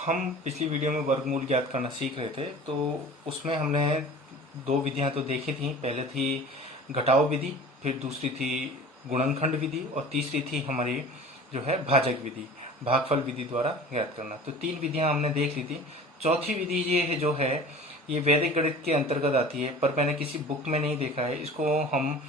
हम पिछली वीडियो में वर्गमूल ज्ञात करना सीख रहे थे, तो उसमें हमने दो विधियां तो देखी थी। पहले थी घटाव विधि, फिर दूसरी थी गुणनखंड विधि, और तीसरी थी हमारी जो है भाजक विधि, भागफल विधि द्वारा ज्ञात करना। तो तीन विधियां हमने देख ली थी। चौथी विधि ये है जो है ये वैदिक गणित के अंतर्गत आती है, पर मैंने किसी बुक में नहीं देखा है। इसको हम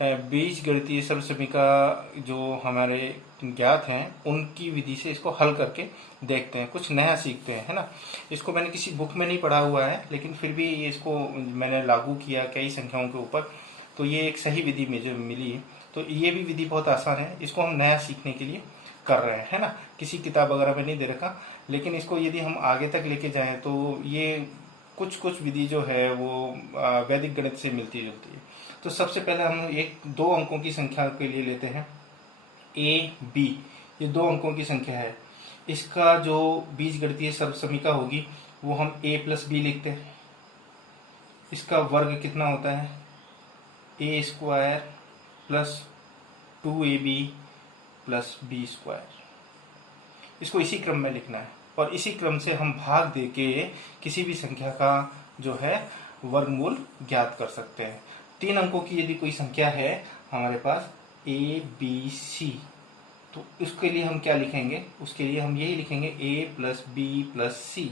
बीज गणितीय सर्वसमीका जो हमारे ज्ञात हैं उनकी विधि से इसको हल करके देखते हैं, कुछ नया सीखते हैं, है ना। इसको मैंने किसी बुक में नहीं पढ़ा हुआ है, लेकिन फिर भी इसको मैंने लागू किया कई संख्याओं के ऊपर, तो ये एक सही विधि मुझे मिली। तो ये भी विधि बहुत आसान है, इसको हम नया सीखने के लिए कर रहे हैं, है ना। किसी किताब वगैरह में नहीं दे रखा, लेकिन इसको यदि हम आगे तक लेके जाएं तो ये कुछ कुछ विधि जो है वो वैदिक गणित से मिलती जुलती है। तो सबसे पहले हम एक दो अंकों की संख्या के लिए लेते हैं ए बी। ये दो अंकों की संख्या है, इसका जो बीज गणितीय सर्वसमीका होगी वो हम ए प्लस बी लिखते हैं। इसका वर्ग कितना होता है, a square plus 2ab plus b square. इसको इसी क्रम में लिखना है, और इसी क्रम से हम भाग दे के किसी भी संख्या का जो है वर्गमूल ज्ञात कर सकते हैं। तीन अंकों की यदि कोई संख्या है हमारे पास ए बी सी, तो उसके लिए हम क्या लिखेंगे, उसके लिए हम यही लिखेंगे a plus B plus c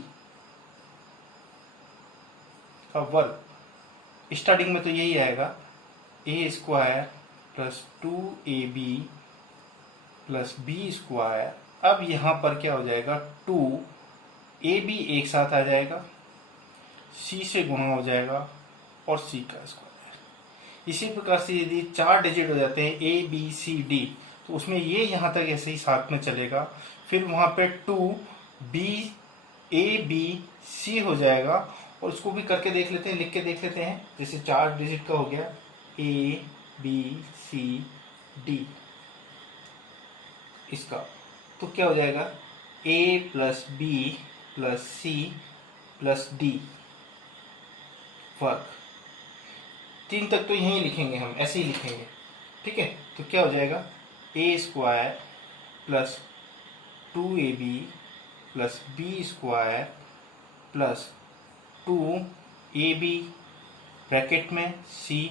का वर्ग। स्टार्टिंग में तो यही आएगा, a square plus 2ab plus b square. अब यहां पर क्या हो जाएगा, 2ab एक साथ आ जाएगा, c से गुणा हो जाएगा और c का स्क्वायर। इसी प्रकार से यदि 4 डिजिट हो जाते हैं ए बी सी डी, तो उसमें ये यहां तक ऐसे ही साथ में चलेगा। फिर वहां पे 2b ए बी सी हो जाएगा, और उसको भी करके देख लेते हैं, लिख के देख लेते हैं। जैसे 4 डिजिट का हो गया ए बी सी डी, इसका तो क्या हो जाएगा, a plus B plus C plus D वर्ग। 3 तक तो यहीं लिखेंगे, हम ऐसे ही लिखेंगे, ठीक है। तो क्या हो जाएगा, a square plus 2ab plus b square plus 2ab bracket में c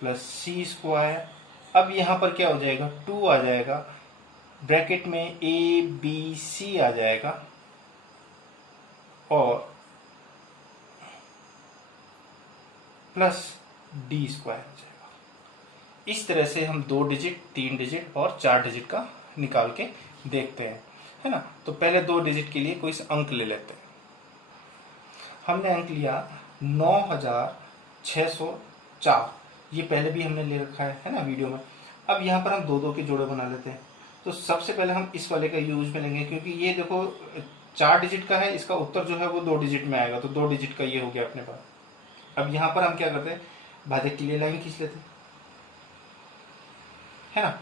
प्लस सी स्क्वायर। अब यहां पर क्या हो जाएगा, 2 आ जाएगा, ब्रैकेट में ए बी सी आ जाएगा, और प्लस डी स्क्वायर आ जाएगा। इस तरह से हम 2 डिजिट, 3 डिजिट और 4 डिजिट का निकाल के देखते हैं, है ना। तो पहले 2 डिजिट के लिए कोई अंक ले लेते हैं। हमने अंक लिया 9604, ये पहले भी हमने ले रखा है ना वीडियो में। अब यहाँ पर हम 2-2 के जोड़े बना लेते हैं। तो सबसे पहले हम इस वाले का यूज में लेंगे, क्योंकि ये देखो 4 डिजिट का है, इसका उत्तर जो है वो 2 डिजिट में आएगा, तो 2 डिजिट का ये हो गया अपने पास। अब यहाँ पर हम क्या करते हैं, भाजक के लिए लाइन खींच लेते हैं, है ना,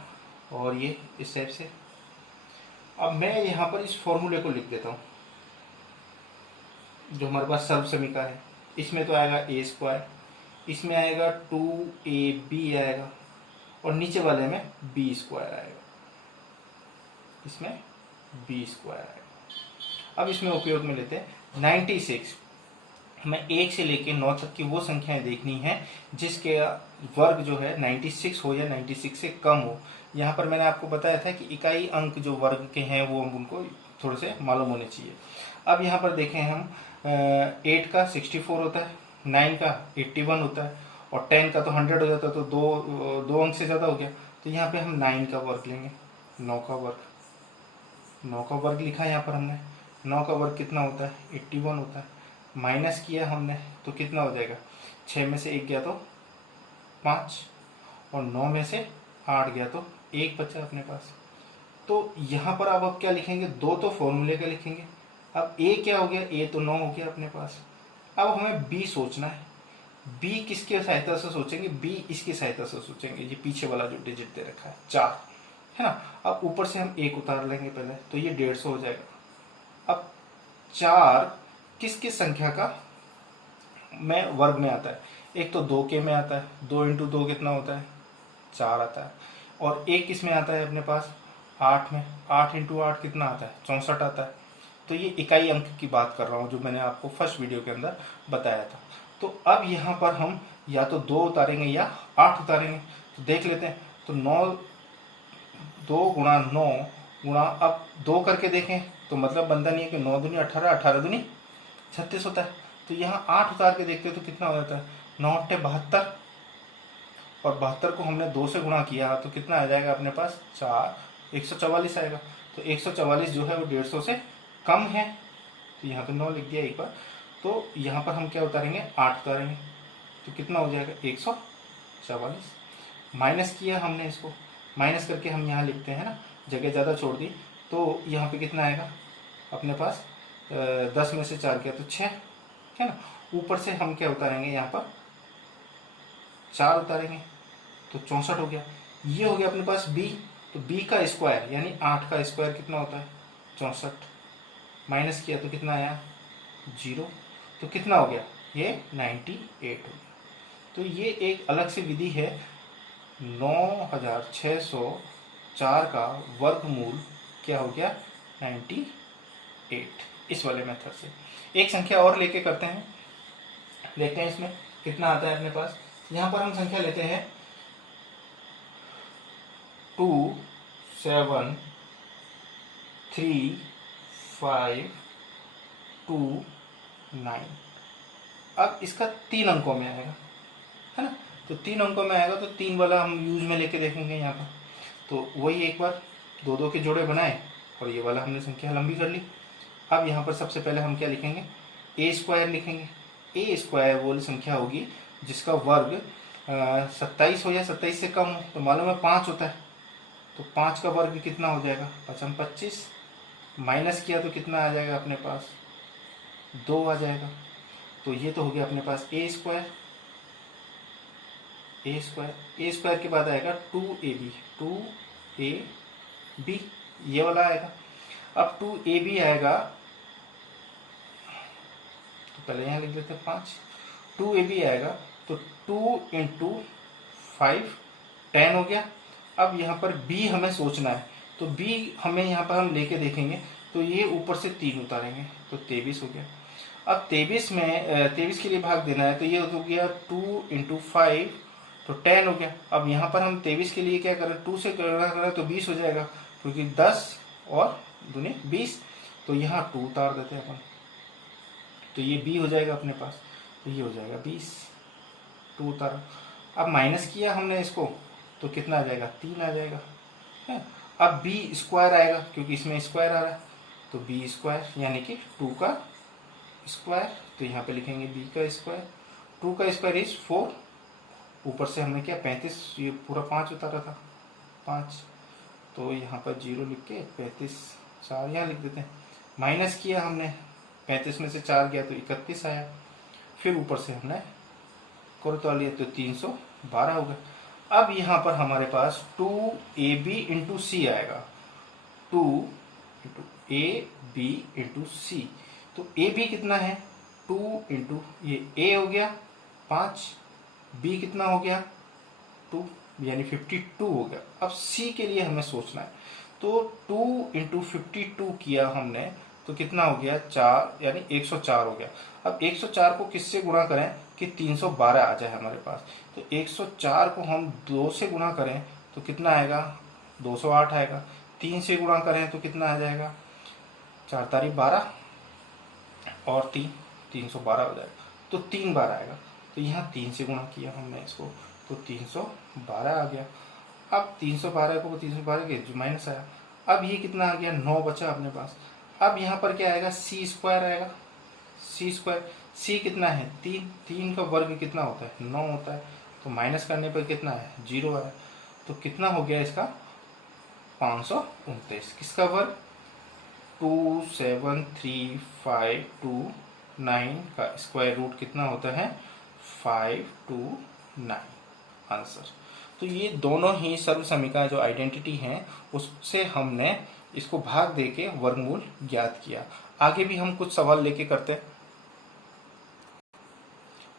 और ये इस टाइप से। अब मैं यहाँ पर इस फॉर्मूले को लिख देता हूँ जो हमारे पास सर्वसमीका है। इसमें तो आएगा ए स्क्वायर, इसमें आएगा 2ab आएगा, और नीचे वाले में बी स्क्वायर आएगा, इसमें बी स्क्वायर आएगा। अब इसमें उपयोग में लेते हैं 96। हमें 1 से लेके 9 तक की वो संख्याएं देखनी है जिसके वर्ग जो है 96 हो या 96 से कम हो। यहाँ पर मैंने आपको बताया था कि इकाई अंक जो वर्ग के हैं वो उनको थोड़े से मालूम होने चाहिए। अब यहाँ पर देखें हम 8 का 64 होता है, 9 का 81 होता है, और 10 का तो 100 हो जाता है, तो दो अंक से ज़्यादा हो गया। तो यहाँ पे हम 9 का वर्ग लेंगे, 9 का वर्ग। 9 का वर्ग लिखा यहाँ पर हमने, 9 का वर्ग कितना होता है, 81 होता है। माइनस किया हमने तो कितना हो जाएगा, 6 में से 1 गया तो 5, और 9 में से 8 गया तो 1 बचा अपने पास। तो यहाँ पर अब क्या लिखेंगे, 2 तो फॉर्मूले का लिखेंगे। अब a क्या हो गया, a तो 9 हो गया अपने पास। अब हमें b सोचना है। b किसके सहायता से सोचेंगे, b इसकी सहायता से सोचेंगे, ये पीछे वाला जो डिजिट दे रखा है 4, है ना। अब ऊपर से हम 1 उतार लेंगे पहले, तो ये 150 हो जाएगा। अब 4 किस किस संख्या का में वर्ग में आता है, एक तो 2 के में आता है, 2 इंटू 2 कितना होता है, 4 आता है। और एक किस में आता है अपने पास, 8 में, 8 इंटू 8 कितना आता है, 64 आता है। तो ये इकाई अंक की बात कर रहा हूँ जो मैंने आपको फर्स्ट वीडियो के अंदर बताया था। तो अब यहाँ पर हम या तो 2 उतारेंगे या 8 उतारेंगे। तो देख लेते हैं। तो 2 गुणा 9 गुणा, अब 2 करके देखें तो मतलब बनता नहीं है कि 9 दूनी 18, 18 दूनी 36 होता है। तो यहाँ 8 उतार के देखते हैं तो कितना हो जाता है, 9 8 72, और 72 को हमने 2 से गुणा किया तो कितना आ जाएगा अपने पास 144 आएगा। तो 144 जो है वो 150 से कम है। तो यहाँ पे 9 लिख दिया एक बार। तो यहाँ पर हम क्या उतारेंगे, 8 उतारेंगे। तो कितना हो जाएगा 144। माइनस किया हमने, इसको माइनस करके हम यहाँ लिखते हैं ना, जगह ज़्यादा छोड़ दी। तो यहाँ पे कितना आएगा अपने पास, 10 में से 4 किया तो 6 है ना। ऊपर से हम क्या उतारेंगे, यहाँ पर 4 उतारेंगे तो 64 हो गया। ये हो गया अपने पास b। तो b का स्क्वायर यानी 8 का स्क्वायर कितना होता है 64। माइनस किया तो कितना आया 0। तो कितना हो गया ये 98 हो गया। तो ये एक अलग से विधि है, 9604 का वर्गमूल क्या हो गया 98, इस वाले मेथड से। एक संख्या और लेके करते हैं, देखते हैं इसमें कितना आता है अपने पास। यहाँ पर हम संख्या लेते हैं 2 7 3 5 2 9। अब इसका 3 अंकों में आएगा, है ना। तो 3 अंकों में आएगा तो 3 वाला हम यूज में लेके देखेंगे यहाँ पर। तो वही एक बार 2 के जोड़े बनाए और ये वाला हमने संख्या लंबी कर ली। अब यहाँ पर सबसे पहले हम क्या लिखेंगे, ए स्क्वायर लिखेंगे। ए स्क्वायर वो वाली संख्या होगी जिसका वर्ग 27 हो या 27 से कम हो। तो मालूम है 5 होता है, तो 5 का वर्ग कितना हो जाएगा 5 25। माइनस किया तो कितना आ जाएगा अपने पास 2 आ जाएगा। तो ये तो हो गया अपने पास ए स्क्वायर। ए स्क्वायर के बाद आएगा 2ab, 2ab ये वाला आएगा। अब 2ab आएगा तो पहले यहाँ लिख देते हैं 5। 2ab आएगा तो 2 × 5 10 हो गया। अब यहाँ पर b हमें सोचना है, तो b हमें यहाँ पर हम लेके देखेंगे तो ये ऊपर से 3 उतारेंगे तो 23 हो गया। अब 23 में 23 के लिए भाग देना है तो ये हो गया 2 × 5 तो 10 हो गया। अब यहाँ पर हम 23 के लिए क्या करें, 2 से गणना करें तो 20 हो जाएगा, क्योंकि 10 और दूनी 20। तो यहाँ 2 उतार देते हैं अपन, तो ये b हो जाएगा अपने पास। तो ये हो जाएगा 20, 2 उतारा। अब माइनस किया हमने इसको तो कितना आ जाएगा 3 आ जाएगा, है। अब b स्क्वायर आएगा क्योंकि इसमें स्क्वायर आ रहा है, तो b स्क्वायर यानी कि 2 का स्क्वायर। तो यहाँ पे लिखेंगे b का स्क्वायर। 2 का स्क्वायर इज 4। ऊपर से हमने क्या 35, ये पूरा 5 उतारा था 5, तो यहाँ पर 0 लिख के 35 4 यहाँ लिख देते हैं। माइनस किया हमने, 35 में से 4 गया तो 31 आया। फिर ऊपर से हमने कोरतवा लिया तो 312 हो गया। अब यहाँ पर हमारे पास 2ab × c आएगा, 2 × ab × c। तो ab कितना है 2 × ये a हो गया 5, b कितना हो गया 2 यानी 52 हो गया। अब c के लिए हमें सोचना है, तो 2 × 52 किया हमने तो कितना हो गया 4 यानी 104 हो गया। अब 104 को किससे गुणा करें कि 312 आ जाए हमारे पास। तो 104 को हम 2 से गुणा करें तो कितना आएगा 208 आएगा। 3 से गुणा करें तो कितना आ जाएगा 4 तारीख 12 और 312 हो जाएगा, तो 3 बार आएगा। तो यहाँ 3 से गुणा किया हमने इसको तो 312 आ गया। अब 312 को 312 के जो माइनस आया। अब ये कितना आ गया 9 बचा अपने पास। अब यहाँ पर क्या आएगा सी स्क्वायर आएगा, सी स्क्वायर। सी कितना है 3, 3 का वर्ग कितना होता है 9 होता है, तो माइनस करने पर कितना है 0 आया। तो कितना हो गया इसका 529। किसका वर्ग 27352 का स्क्वायर रूट कितना होता है 529 आंसर। तो ये दोनों ही सर्व समीकरण जो आइडेंटिटी हैं उससे हमने इसको भाग देके वर्गमूल ज्ञात किया। आगे भी हम कुछ सवाल लेके करते हैं।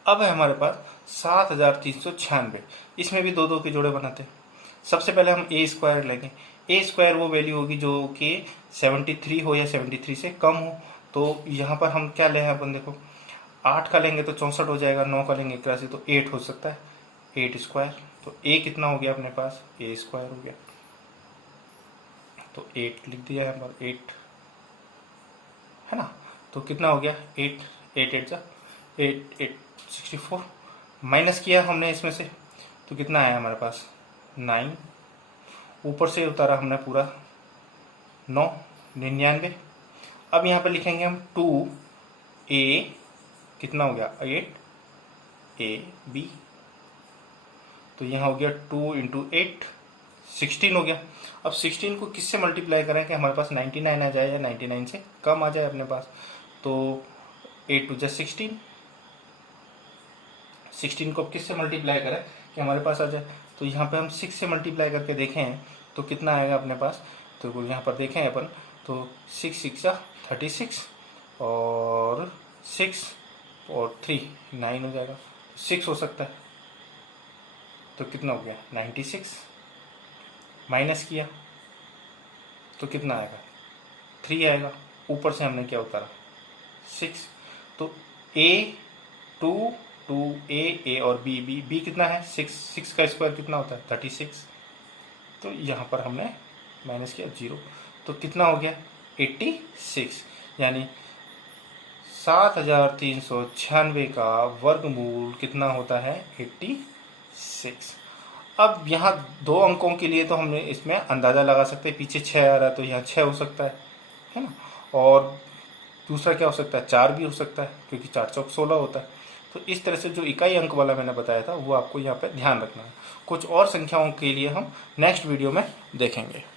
अब है हमारे पास 7396, इसमें भी 2 के जोड़े बनाते हैं। सबसे पहले हम ए स्क्वायर लेंगे। ए स्क्वायर वो वैल्यू होगी जो कि 73 हो या 73 से कम हो। तो यहाँ पर हम क्या ले हैं अपन, देखो 8 का लेंगे तो 64 हो जाएगा, 9 का लेंगे 81, तो 8 हो सकता है, 8 स्क्वायर। तो ए कितना हो गया अपने पास, ए स्क्वायर हो गया, तो 8 लिख दिया है, 8 है ना। तो कितना हो गया, 8 8 8 8 8 64। माइनस किया हमने इसमें से तो कितना आया हमारे पास, 9। ऊपर से उतारा हमने पूरा 9, 99। अब यहाँ पे लिखेंगे हम 2a, कितना हो गया 8ab। तो यहाँ हो गया 2 इंटू 8 16 हो गया। अब 16 को किससे मल्टीप्लाई करें कि हमारे पास 99 आ जाए या 99 से कम आ जाए अपने पास। तो 8 टू 16, 16 को किससे मल्टीप्लाई करें कि हमारे पास आ जाए। तो यहाँ पे हम 6 से मल्टीप्लाई करके देखें तो कितना आएगा अपने पास। तो यहाँ पर देखें अपन तो 6 6 36 और 6 और 3 9 हो जाएगा, 6 हो सकता है। तो कितना हो गया 96। माइनस किया तो कितना आएगा 3 आएगा, ऊपर से हमने क्या उतारा 6। तो a 2 2 a और b कितना है 6, 6 का स्क्वायर कितना होता है 36। तो यहाँ पर हमने माइनस किया 0, तो कितना हो गया 86, यानी 7396 का वर्गमूल कितना होता है 86। अब यहाँ 2 अंकों के लिए तो हमने इसमें अंदाजा लगा सकते हैं, पीछे 6 आ रहा है तो यहाँ 6 हो सकता है ना। और दूसरा क्या हो सकता है 4 भी हो सकता है, क्योंकि 4 चौक 16 होता है। तो इस तरह से जो इकाई अंक वाला मैंने बताया था वो आपको यहाँ पे ध्यान रखना है। कुछ और संख्याओं के लिए हम नेक्स्ट वीडियो में देखेंगे।